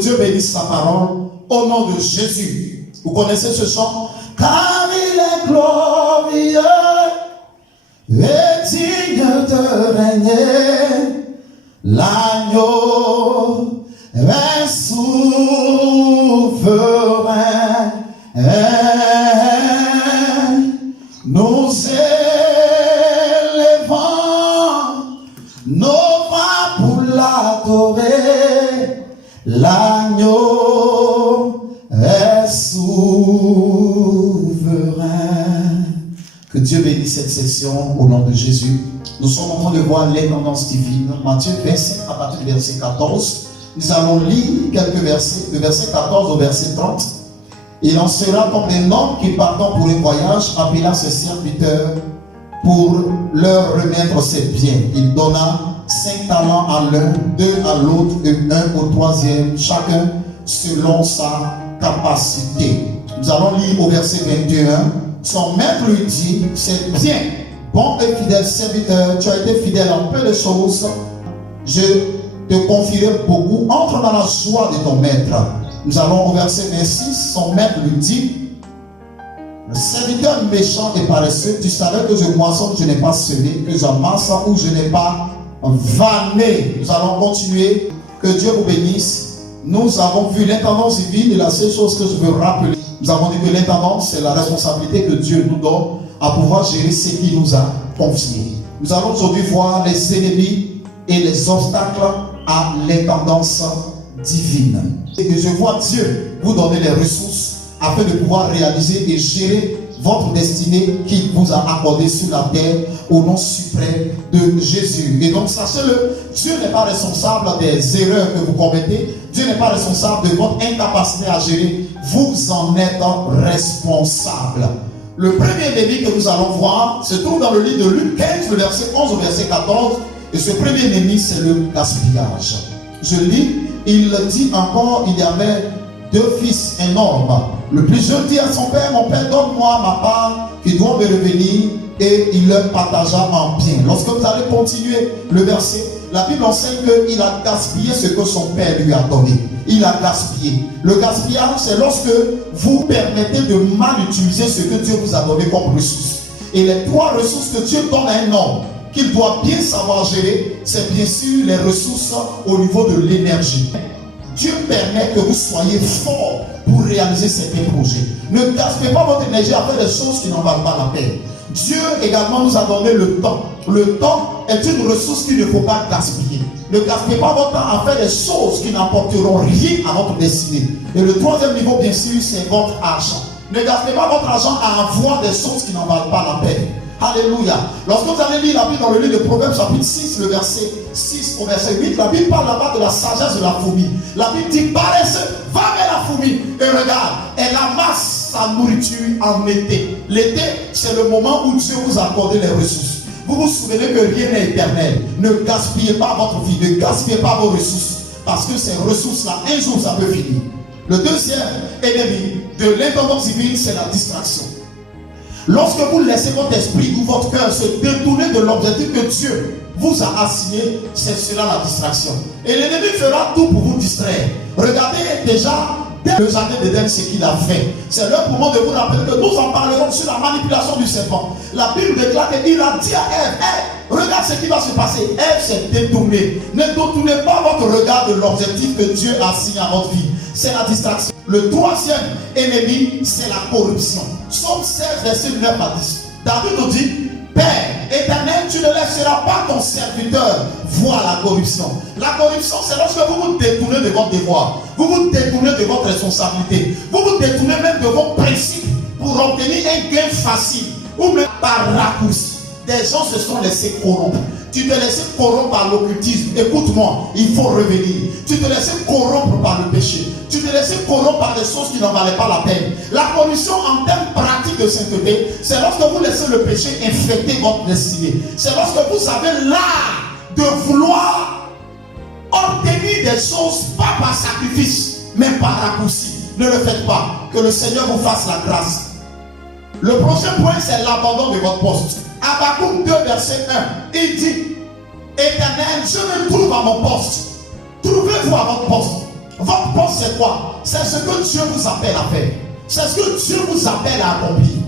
Dieu bénisse sa parole au nom de Jésus. Vous connaissez ce chant? Car il est glorieux et digne de régner, l'agneau est souverain. Nous élevons nos bras pour l'adorer, l'agneau est souverain. Que Dieu bénisse cette session au nom de Jésus. Nous sommes en train de voir les tendances divines. Matthieu 25 à partir du verset 14. Nous allons lire quelques versets, de verset 14 au verset 30. Il en sera comme un homme qui partant pour un voyage appela ses serviteurs pour leur remettre ses biens. Il donna 5 talents à l'un, 2 à l'autre et 1 au troisième, chacun selon sa capacité. Nous allons lire au verset 21. Son maître lui dit, c'est bien, bon et fidèle serviteur, tu as été fidèle en peu de choses, je te confierai beaucoup, entre dans la joie de ton maître. Nous allons au verset 26, son maître lui dit, le serviteur méchant et paresseux, tu savais que je moissonne, je n'ai pas semé, que j'amasse où je n'ai pas vanné. Nous allons continuer, que Dieu vous bénisse. Nous avons vu l'intendance divine et la seule chose que je veux rappeler, nous avons dit que l'intendance, c'est la responsabilité que Dieu nous donne à pouvoir gérer ce qu'il nous a confié. Nous allons aujourd'hui voir les ennemis et les obstacles à l'intendance divine. Et je vois Dieu vous donner les ressources afin de pouvoir réaliser et gérer votre destinée qu'il vous a accordée sur la terre au nom suprême de Jésus. Et donc sachez-le, Dieu n'est pas responsable des erreurs que vous commettez. Dieu n'est pas responsable de votre incapacité à gérer. Vous en êtes responsable. Le premier ennemi que nous allons voir se trouve dans le livre de Luc 15, le verset 11 au verset 14. Et ce premier ennemi, c'est le gaspillage. Je lis, il dit encore, il y avait 2 fils énormes. Le plus jeune dit à son père, mon père, donne-moi ma part qui doit me revenir, et il leur partagea en bien. Lorsque vous allez continuer le verset, la Bible enseigne qu'il a gaspillé ce que son père lui a donné. Il a gaspillé. Le gaspillage, c'est lorsque vous permettez de mal utiliser ce que Dieu vous a donné comme ressources. Et les 3 ressources que Dieu donne à un homme, qu'il doit bien savoir gérer, c'est bien sûr les ressources au niveau de l'énergie. Dieu permet que vous soyez fort pour réaliser certains projets. Ne gaspillez pas votre énergie à faire des choses qui n'en valent pas la peine. Dieu également nous a donné le temps. Le temps est une ressource qu'il ne faut pas gaspiller. Ne gaspillez pas votre temps à faire des choses qui n'apporteront rien à votre destinée. Et le 3e niveau, bien sûr, c'est votre argent. Ne gaspillez pas votre argent à avoir des choses qui n'en valent pas la peine. Alléluia. Lorsque vous allez lire la Bible dans le livre de Proverbes chapitre 6, le verset 6 au verset 8, la Bible parle là-bas de la sagesse de la fourmi. La Bible dit, paresseux, va vers la fourmi et regarde, elle amasse sa nourriture en été. L'été, c'est le moment où Dieu vous a accordé les ressources. Vous vous souvenez que rien n'est éternel. Ne gaspillez pas votre vie, ne gaspillez pas vos ressources, parce que ces ressources-là, un jour, ça peut finir. Le deuxième ennemi de l'intendance divine, c'est la distraction. Lorsque vous laissez votre esprit ou votre cœur se détourner de l'objectif que Dieu vous a assigné, c'est cela la distraction. Et l'ennemi fera tout pour vous distraire. Regardez déjà, dès le jardin d'Éden, ce qu'il a fait. C'est le moment de vous rappeler que nous en parlerons sur la manipulation du serpent. La Bible déclare qu'il a dit à Ève, regarde ce qui va se passer. Ève s'est détournée. Ne détournez pas votre regard de l'objectif que Dieu a assigné à votre vie. C'est la distraction. Le 3e ennemi, c'est la corruption. Psaume 16, verset 9 à 10. David nous dit, Père éternel, tu ne laisseras pas ton serviteur voir la corruption. La corruption, c'est lorsque vous vous détournez de votre devoir. Vous vous détournez de votre responsabilité. Vous vous détournez même de vos principes pour obtenir un gain facile ou même par raccourci. Des gens se sont laissés corrompre. Tu te laisses corrompre par l'occultisme. Écoute-moi, il faut revenir. Tu te laisses corrompre par le péché. Tu te laisses corrompre par des choses qui n'en valaient pas la peine. La corruption en termes pratiques de sainteté, c'est lorsque vous laissez le péché infecter votre destinée. C'est lorsque vous avez l'art de vouloir obtenir des choses, pas par sacrifice, mais par raccourci. Ne le faites pas. Que le Seigneur vous fasse la grâce. Le prochain point, c'est l'abandon de votre poste. Habakkuk 2, verset 1, il dit, Éternel, je me trouve à mon poste. Trouvez-vous à votre poste. Votre poste, c'est quoi? C'est ce que Dieu vous appelle à faire. C'est ce que Dieu vous appelle à accomplir.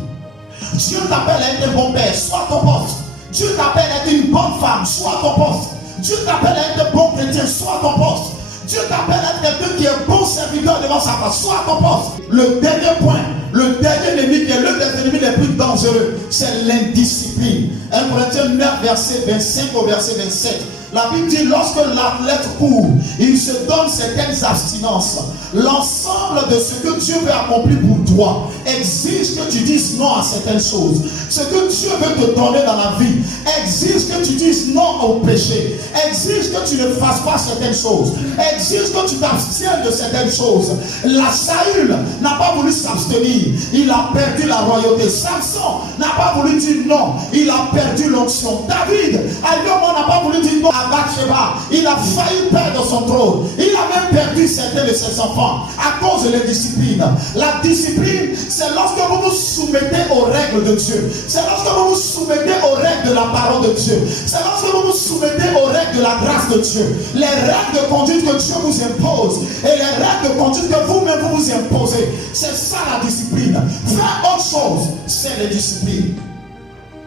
Dieu t'appelle à être un bon père, sois ton poste. Dieu t'appelle à être une bonne femme, sois ton poste. Dieu t'appelle à être un bon chrétien, sois ton poste. Dieu t'appelle à être quelqu'un qui est bon serviteur devant sa face, sois ton poste. Le dernier point, le dernier ennemi qui est l'un des ennemis les plus dangereux, c'est l'indiscipline. 1 Corinthiens 9, verset 25 au verset 27. La Bible dit, lorsque l'athlète court, il se donne certaines abstinences. L'ensemble de ce que Dieu veut accomplir pour toi exige que tu dises non à certaines choses. Ce que Dieu veut te donner dans la vie exige que tu dises non au péché. Exige que tu ne fasses pas certaines choses. Exige que tu t'abstiennes de certaines choses. La Saül n'a pas voulu s'abstenir. Il a perdu la royauté. Samson n'a pas voulu dire non. Il a perdu l'onction. David, à un moment, n'a pas voulu dire non à Bathsheba. Il a failli perdre son trône. Il a même perdu certains de ses enfants à cause de l'indiscipline. La discipline, c'est lorsque vous vous soumettez aux règles de Dieu. C'est lorsque vous vous soumettez aux règles de la parole de Dieu. C'est lorsque vous vous soumettez aux règles de la grâce de Dieu. Les règles de conduite que Dieu vous impose et les règles de conduite que vous-même vous vous imposez. C'est ça la discipline. Faire autre chose, c'est la discipline.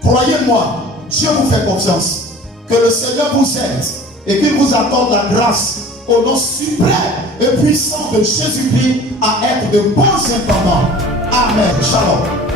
Croyez-moi, Dieu vous fait confiance. Que le Seigneur vous aide et qu'il vous accorde la grâce au nom suprême et puissant de Jésus-Christ à être de bons intendants. Amen. Shalom.